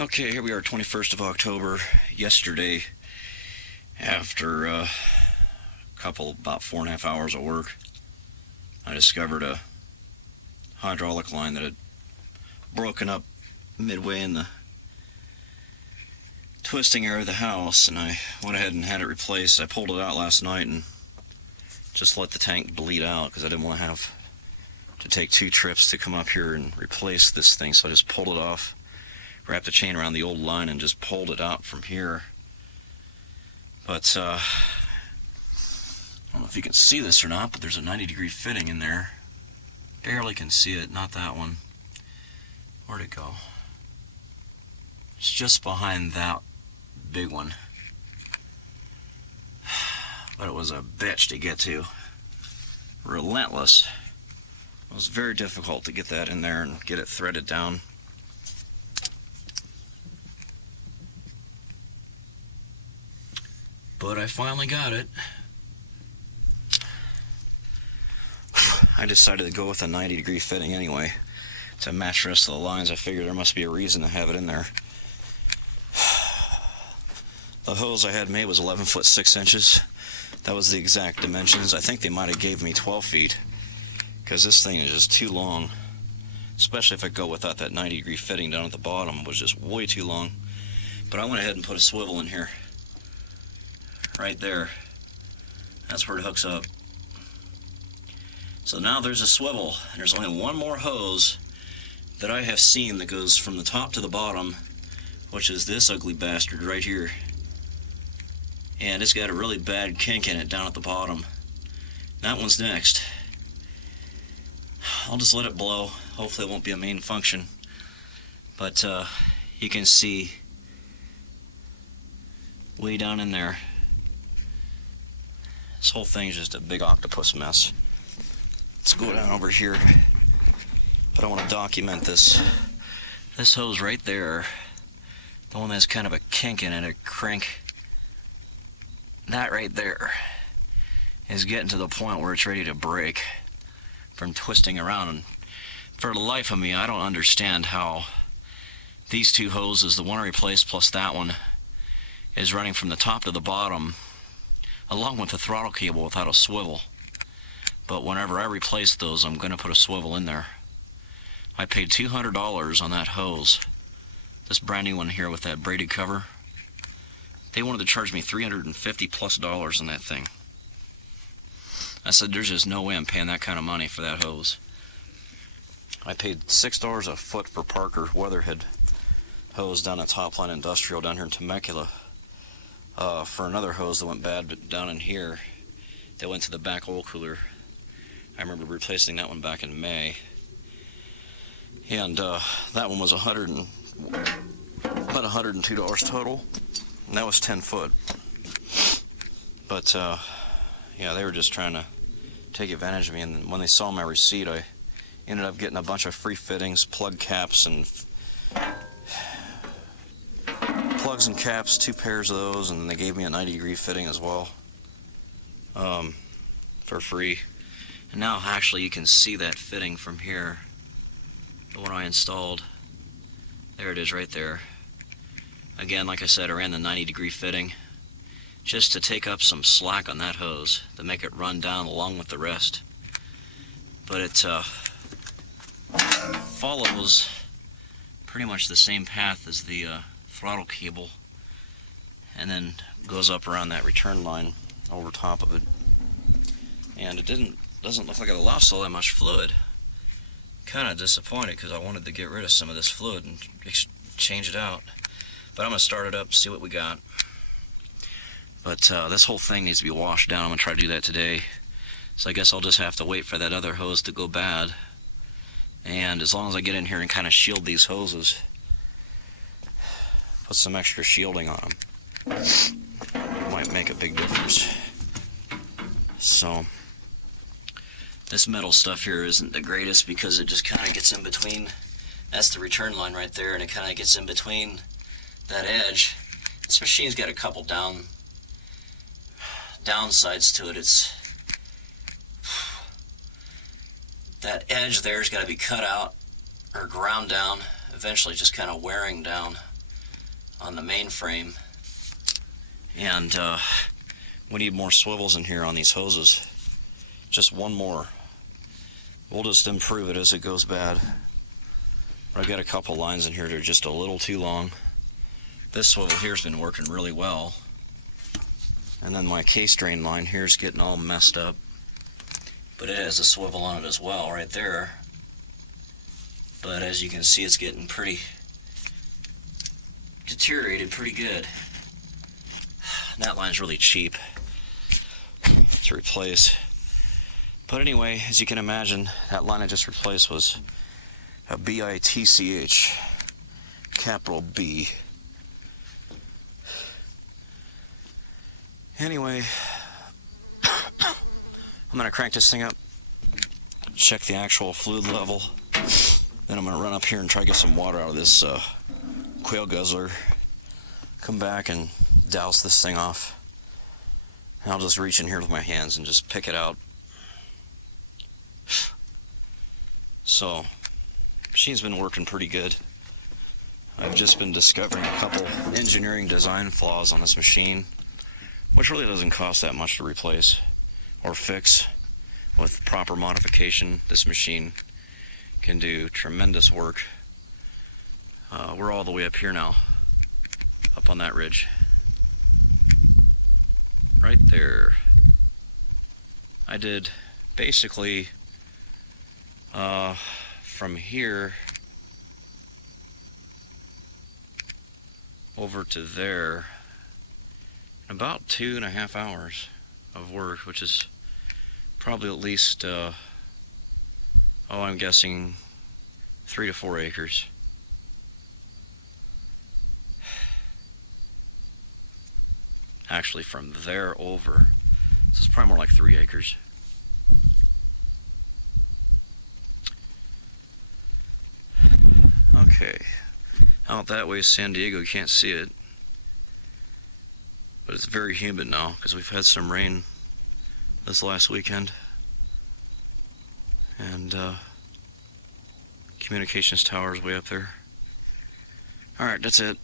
Okay, here we are, 21st of October. Yesterday, after a couple, about 4.5 hours of work, I discovered a hydraulic line that had broken up midway in the twisting area of the house, and I went ahead and had it replaced. I pulled it out last night and just let the tank bleed out because I didn't want to have to take 2 trips to come up here and replace this thing, so I just pulled it off, wrapped the chain around the old line and just pulled it out from here. But I don't know if you can see this or not, but there's a 90-degree fitting in there. Barely can see it, not that one. Where'd it go? It's just behind that big one. But it was a bitch to get to. Relentless. It was very difficult to get that in there and get it threaded down. But I finally got it. I decided to go with a 90-degree fitting anyway to match the rest of the lines. I figured there must be a reason to have it in there. The hose I had made was 11 foot 6 inches. That was the exact dimensions. I think they might have gave me 12 feet because this thing is just too long, especially if I go without that 90-degree fitting down at the bottom. It was just way too long. But I went ahead and put a swivel in here. Right there. That's where it hooks up. So now there's a swivel, and there's only one more hose that I have seen that goes from the top to the bottom, which is this ugly bastard right here. And it's got a really bad kink in it down at the bottom. That one's next. I'll just let it blow. Hopefully it won't be a main function. But you can see way down in there. This whole thing is just a big octopus mess. Let's go down over here. But I want to document this. This hose right there, the one that's kind of a kink in it, a crank, that right there is getting to the point where it's ready to break from twisting around. And for the life of me, I don't understand how these 2 hoses, the one I replaced plus that one, is running from the top to the bottom along with the throttle cable without a swivel. But whenever I replace those, I'm going to put a swivel in there. I paid $200 on that hose, this brand new one here with that braided cover. They wanted to charge me $350+ on that thing. I said, there's just no way I'm paying that kind of money for that hose. I paid $6 a foot for Parker Weatherhead hose down at Topline Industrial down here in Temecula. For another hose that went bad down in here, that went to the back oil cooler. I remember replacing that one back in May. And that one was about $102 total. And that was 10 foot. But yeah, they were just trying to take advantage of me. And when they saw my receipt, I ended up getting a bunch of free fittings, plug caps, and plugs and caps, 2 pairs of those, and then they gave me a 90-degree fitting as well for free. And now actually you can see that fitting from here, the one I installed. There it is right there. Again, like I said, I ran the 90-degree fitting just to take up some slack on that hose, to make it run down along with the rest. But it follows pretty much the same path as the throttle cable, and then goes up around that return line over top of it. And it doesn't look like it lost all that much fluid. Kind of disappointed because I wanted to get rid of some of this fluid and change it out. But I'm going to start it up, see what we got. But this whole thing needs to be washed down. I'm going to try to do that today. So I guess I'll just have to wait for that other hose to go bad. And as long as I get in here and kind of shield these hoses, put some extra shielding on them, it might make a big difference. So this metal stuff here isn't the greatest because it just kind of gets in between. That's the return line right there, and it kind of gets in between that edge. This machine's got a couple downsides to it. It's that edge there's got to be cut out or ground down, eventually just kind of wearing down. on the main frame, and we need more swivels in here on these hoses. Just one more. We'll just improve it as it goes bad. I've got a couple lines in here that are just a little too long. This swivel here's been working really well. And then my case drain line here is getting all messed up. But it has a swivel on it as well, right there. But as you can see, it's getting pretty deteriorated pretty good. And that line's really cheap to replace. But anyway, as you can imagine, that line I just replaced was a bitch, capital B. Anyway, I'm going to crank this thing up, check the actual fluid level, then I'm going to run up here and try to get some water out of this quail guzzler, come back and douse this thing off. And I'll just reach in here with my hands and just pick it out. So, machine's been working pretty good. I've just been discovering a couple engineering design flaws on this machine, which really doesn't cost that much to replace or fix. With proper modification, this machine can do tremendous work. We're all the way up here now, up on that ridge. Right there. I did basically from here over to there in about 2.5 hours of work, which is probably at least I'm guessing 3 to 4 acres. Actually from there over, so it's probably more like 3 acres. Okay, out that way is San Diego. You can't see it, but it's very humid now because we've had some rain this last weekend, and communications tower is way up there. Alright, that's it.